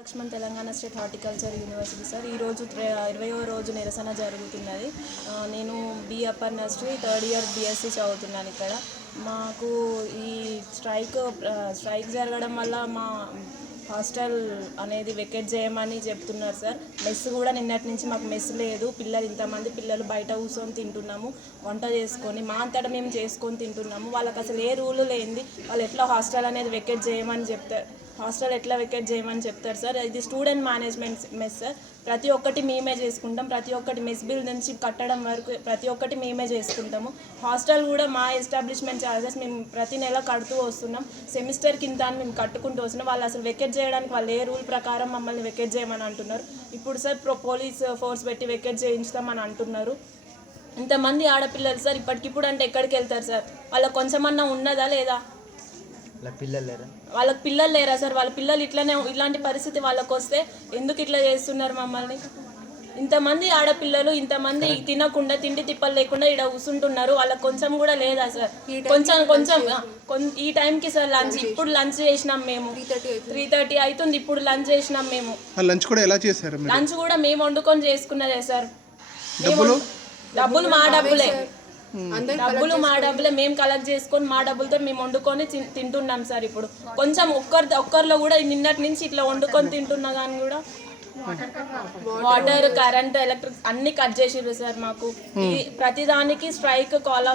Laxman Telangana state horticulture university sir ఈరోజు 20వ రోజు నిరసన జరుగుతున్నది. నేను B upper nursery third year BSc చదువుతున్నాను. ఇక్కడ మాకు ఈ స్ట్రైక్ జరగడం వల్ల మా హాస్టల్ అనేది వెకేట్ చేయమని చెప్తున్నారు సార్. మెస్ కూడా నిన్నటి నుంచి మాకు మెస్ లేదు. ఇంతమంది పిల్లలు బయట కూర్చొని తింటున్నాము, వంట చేసుకొని మా అంతటా మేము చేసుకొని తింటున్నాము. వాళ్ళకి అసలు ఏ రూలు లేనిది వాళ్ళు ఎట్లా హాస్టల్ అనేది వెకేట్ చేయమని చెప్తారు, హాస్టల్ ఎట్లా వెకేట్ చేయమని చెప్తారు సార్. ఇది స్టూడెంట్ మేనేజ్మెంట్ మెస్ సార్. ప్రతి ఒక్కటి మేమే చేసుకుంటాం, ప్రతి ఒక్కటి మెస్ బిల్ నుంచి కట్టడం వరకు ప్రతి ఒక్కటి మేమే చేసుకుంటాము. హాస్టల్ కూడా మా ఎస్టాబ్లిష్మెంట్ ఛార్జెస్ మేము ప్రతి నెల కడుతూ వస్తున్నాం. సెమిస్టర్కి ఇంత అని మేము కట్టుకుంటూ వస్తున్నాం. వాళ్ళు అసలు వెకేట్ చేయడానికి వాళ్ళు ఏ రూల్ ప్రకారం మమ్మల్ని వెకేట్ చేయమని అంటున్నారు. ఇప్పుడు సార్ పోలీస్ ఫోర్స్ పెట్టి వెకేట్ చేయించుతామని అంటున్నారు. ఇంతమంది ఆడపిల్లలు సార్ ఇప్పటికిప్పుడు అంటే ఎక్కడికి వెళ్తారు సార్? వాళ్ళకి కొంచెమన్నా ఉన్నదా లేదా? వాళ్ళకి పిల్లలు లేరా సార్? వాళ్ళ పిల్లలు ఇట్లాంటి పరిస్థితి వాళ్ళకి వస్తే ఎందుకు ఇట్లా చేస్తున్నారు మమ్మల్ని? ఇంతమంది ఆడపిల్లలు ఇంతమంది తినకుండా తిండి తిప్పలు లేకుండా ఇక్కడ కూర్చుంటున్నారు. వాళ్ళకి కొంచెం కూడా లేదా సార్? కొంచెం ఈ టైంకి సార్ లంచ్, ఇప్పుడు లంచ్ చేసినాం మేము 3:30 అవుతుంది. ఇప్పుడు లంచ్ చేసినాం మేము. లంచ్ కూడా ఎలా చేశారు? లంచ్ కూడా మేము వండుకొని చేసుకున్నదే సార్. డబ్బులు మా డబ్బులే, మా డబ్బులే మేము కలెక్ట్ చేసుకొని మా డబ్బులతో మేము వండుకొని తింటున్నాం సార్. ఇప్పుడు కొంచెం ఒక్కరిలో కూడా నిన్నటి నుంచి ఇట్లా వండుకొని తింటున్నా కానీ కూడా వాటర్, కరెంట్, ఎలక్ట్రిక్ అన్ని కట్ చేసిర్రు సార్. మాకు ప్రతిదానికి స్ట్రైక్ కాల్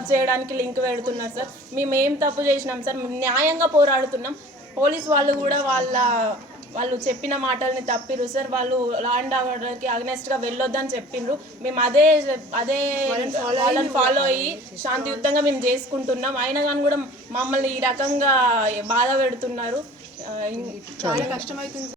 ఆఫ్ చేయడానికి లింక్ పెడుతున్నారు సార్. మేము ఏం తప్పు చేసినాం సార్? న్యాయంగా పోరాడుతున్నాం. పోలీస్ వాళ్ళు కూడా వాళ్ళు చెప్పిన మాటల్ని తప్పిరు సార్. వాళ్ళు లా అండ్ ఆర్డర్కి అగనెస్ట్గా వెళ్ళొద్దని చెప్పిండ్రు. మేము అదే వాళ్ళని ఫాలో అయ్యి శాంతియుతంగా మేము చేసుకుంటున్నాం. అయినా కానీ కూడా మమ్మల్ని ఈ రకంగా బాధ పెడుతున్నారు. చాలా కష్టమవుతుంది.